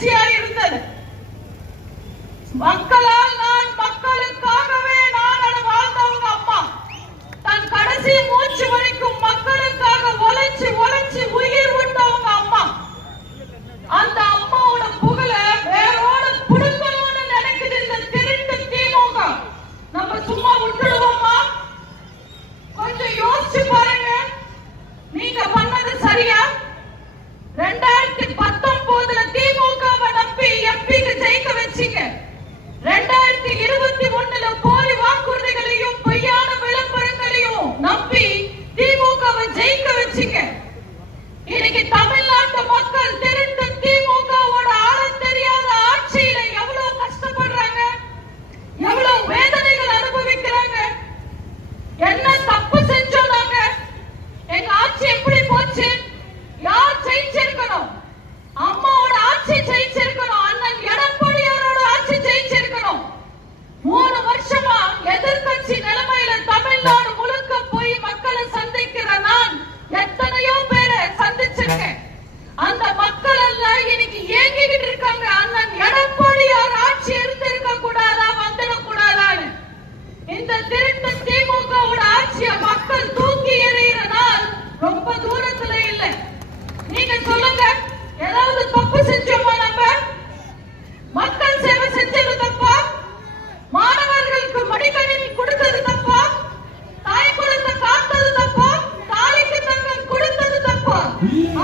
ஆட்சியா இருந்தது. மக்களால் நான், மக்களுக்காகவே நான் வாழ்ந்தவங்க அம்மா. தன் கடைசி மூச்சு வரைக்கும் மக்களுக்காக உழைச்சு உழைச்சு உயிர் விட்டவங்க அம்மா. அந்த அம்மாவோட புகழ வேரோட புடுங்கணும்னு நினைக்குது இந்த திருட்டு திமுக. நம்ம சும்மா விட்டுடுவோமா? கொஞ்சம் யோசிச்சு பாருங்க. நீங்க பண்ணது சரியா? 2019 திமுகவை நம்பி எம்பிக்கு ஜெயிக்க வச்சீங்க. 2021 போலி வாக்குறுதிகளையும் பொய்யான விளம்பரங்களையும் நம்பி திமுகவை ஜெயிக்க வச்சீங்க. இன்னைக்கு தமிழ்நாட்டு மக்கள் திருட்டு திமுகவோட ஆழம் தெரியாத ஆட்சியில எவ்வளவு கஷ்டப்படுறாங்க, எவ்வளவு வேதனைகள் அனுபவிக்கிறாங்க. என்ன தப்பு செஞ்சோம் நாங்க? எங்க ஆட்சி எப்படி போச்சு? யார் ஜெயிச்சிருக்கணும்? அம்மாவோட ஆட்சி ஜெயிச்சிருக்கணும். அண்ணன் எடப்பாடியாரோட ஆட்சி ஜெயிச்சிருக்கணும். 3 வருஷமா எதிர்கட்சி நிலைமையில தமிழ்நாடு முழுக்க போய் மக்களை சந்திக்கிற நான் எத்தனையோ பேரை சந்திச்சிருக்கேன். அந்த மக்கள் எல்லாம் இன்னைக்கு ஏங்கிக்கிட்டு இருக்காங்க. அண்ணன் எடப்பாடியார் ஆட்சி இருந்திருக்க கூடாதா, வந்துடக் கூடாதான்னு. இந்த திருட்டு திமுகவோட ஆட்சியை மக்கள் தூக்கி எறிகிற நாள் ரொம்ப தூரத்துல இல்லை. நீங்க சொல்லுங்க, ஏதாவது தப்பு செஞ்சோமா? நம்ம மக்கள் சேவை செஞ்சது தப்பா? மாணவர்களுக்கு மடிக்கணினி கொடுத்தது தப்பா? தாய் குழந்தை காத்தது தப்பா? தாலிக்கு தங்கம் கொடுத்தது தப்பா?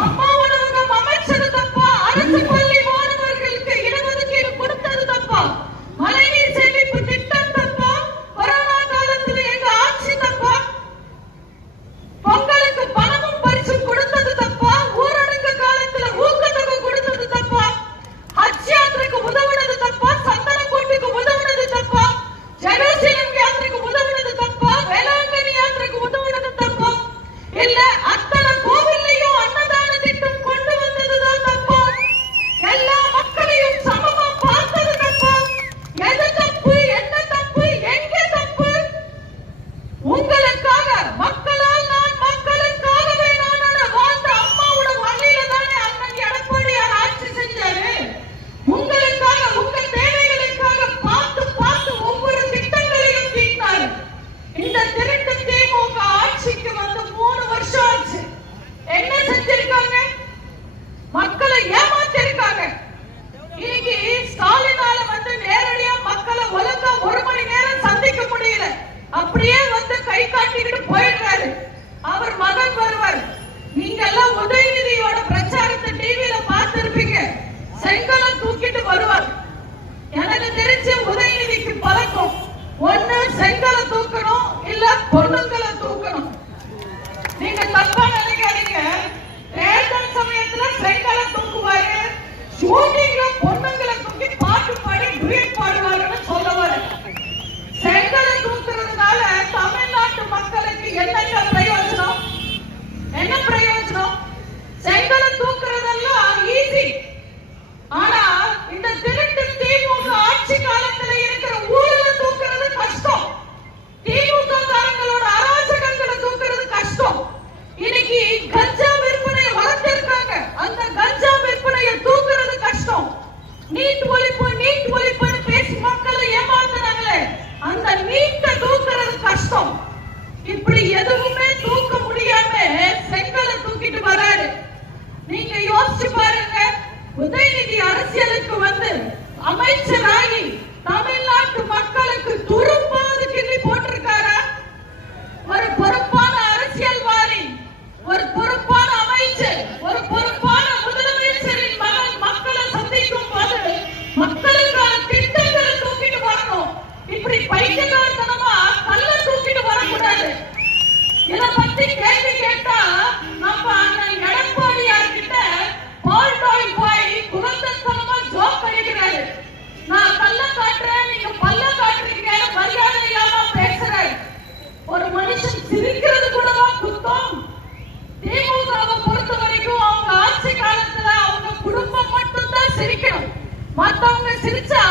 அம்மா உணவகம் அமைச்சது தப்பா? அரசு பள்ளி மாணவர்களுக்கு இடஒதுக்கீடு கொடுத்தது தப்பா? மழைநீர் சேமிப்பு திட்டம் தப்பா? கொரோனா காலத்துல எங்க ஆட்சி தப்பா? பொங்கலுக்கு பணமும் பரிசும் கொடுத்தது தப்பா? ஊரடங்கு காலத்துல ஊக்கத்தொகை கொடுத்தது தப்பா? ஹஜ் யாத்திரைக்கு உதவுனது தப்பா? சந்தன கூட்டுக்கு உதவுனது தப்பா? ஜெருசலேம் யாத்திரைக்கு உதவுனது தப்பா? வேளாங்கண்ணி யாத்திரைக்கு உதவுனது தப்பா? இல்ல அத்தனை கோவில்லையும் அன்னதான திட்டம் கொண்டு வந்ததுதான் தப்பா? எல்லா மக்களையும் சமமா பார்த்தது தப்பா? எது தப்பு? என்ன தப்பு? எங்க தப்பு? உங்களுக்காக, மக்களால் நான், மக்களுக்காகவே நான் வாழ்ந்த அம்மாவோட வழியில தானே அண்ணன் எடப்பாடியார் ஆட்சி செஞ்சாரு. உங்களுக்காக, உங்க தேவைகளுக்காக பார்த்து பார்த்து ஒவ்வொரு திட்டங்களையும் தீர்த்தாரு. இந்த திருட்டு திமுக ஆட்சிக்கு வந்து 3 வருஷம் ஆச்சு. என்ன செஞ்சிருக்காங்க? மக்களை ஏமாத்திருக்காங்க. இன்னைக்கு ஸ்டாலினால வந்து நேரடியா மக்களை ஒழுங்கா 1 மணி நேரம் சந்திக்க முடியல. அப்படியே வந்து கை காட்டிக்கிட்டு போயிடுறாரு. அவர் மகன் வருவார். நீங்க எல்லாம் உதயநிதியோட பிரச்சாரத்தை டிவியில பார்த்திருப்பீங்க. செங்கலை தூக்கிட்டு வருவார். எனக்கு தெரிஞ்ச உதயநிதிக்கு பழக்கம், ஒண்ணு செங்கலை தூக்கணும், இல்ல பொண்ணுங்களை தூக்கணும். நீங்க தப்பா நினைக்காதீங்க. தேர்தல் சமயத்துல செங்கலை தூக்குவாரு, ஷூட்டிங்ல பொண்ணுங்களை தூக்கி பாட்டு பாடி ட்வீட் பாடுவாருன்னு சொல்லுவாரு. செங்கலை தூக்குறதுனால தமிழ்நாட்டு மக்களுக்கு என்னங்க பிரயோஜனம்? என்ன பிரயோஜனம்? செங்கலை தூக்குறதெல்லாம் ஈஸி. ஆனா இந்த திருட்டு திமுக ஆட்சி காலத்துல இருக்கிற ஊழல தூக்குறது கஷ்டம். திமுக காரங்களோட அராஜகங்களை தூக்குறது கஷ்டம். இன்னைக்கு கஞ்சா விற்பனை வளர்த்திருக்காங்க. அந்த கஞ்சா விற்பனையை தூக்குறது கஷ்டம். நீட் ஒழிப்பு, நீட் ஒழிப்புன்னு பேசி மக்களை ஏமாத்துறாங்களே, அந்த நீட்டை தூக்குறது கஷ்டம். இப்படி எதுவுமே தூக்க முடியாம செங்கலை தூக்கிட்டு வராரு. நீங்க யோசிச்சு பாருங்க. உதயநிதி அரசியலுக்கு வந்து அமைச்சராகி தமிழ்நாட்டு மக்களுக்கு துரும்பாவது கிள்ளி போட்டிருக்காரா? ஒரு பொறுப்பான அரசியல்வாதி, ஒரு பொறுப்பான அமைச்சர், ஒரு பொறுப்பான முதலமைச்சரின் மகன் மக்களை சந்திக்கும் போது மக்களுக்கான திட்டங்களை தூக்கிட்டு வரணும். இப்படி பைத்தியக்காரத்தனமா கல்ல தூக்கிட்டு வரக்கூடாது. இத பத்தி கேள்வி கேட்டா நம்ம அண்ணன் எடப்பாடியார் கிட்ட பால்டாய் போய் குலத்தனமா ஜோக் அடிக்கிறாரு. நான் கல்ல காட்டுறேன், நீங்க பல்ல காட்டுறீங்க, மரியாதை இல்லாம பேசுறாரு. ஒரு மனுஷன் சிரிக்கிறது கூடவா குத்தம்? திமுகவை பொறுத்த வரைக்கும் அவங்க ஆட்சி காலத்துல அவங்க குடும்பம் மட்டும்தான் சிரிக்கணும். மத்தவங்க சிரிச்சா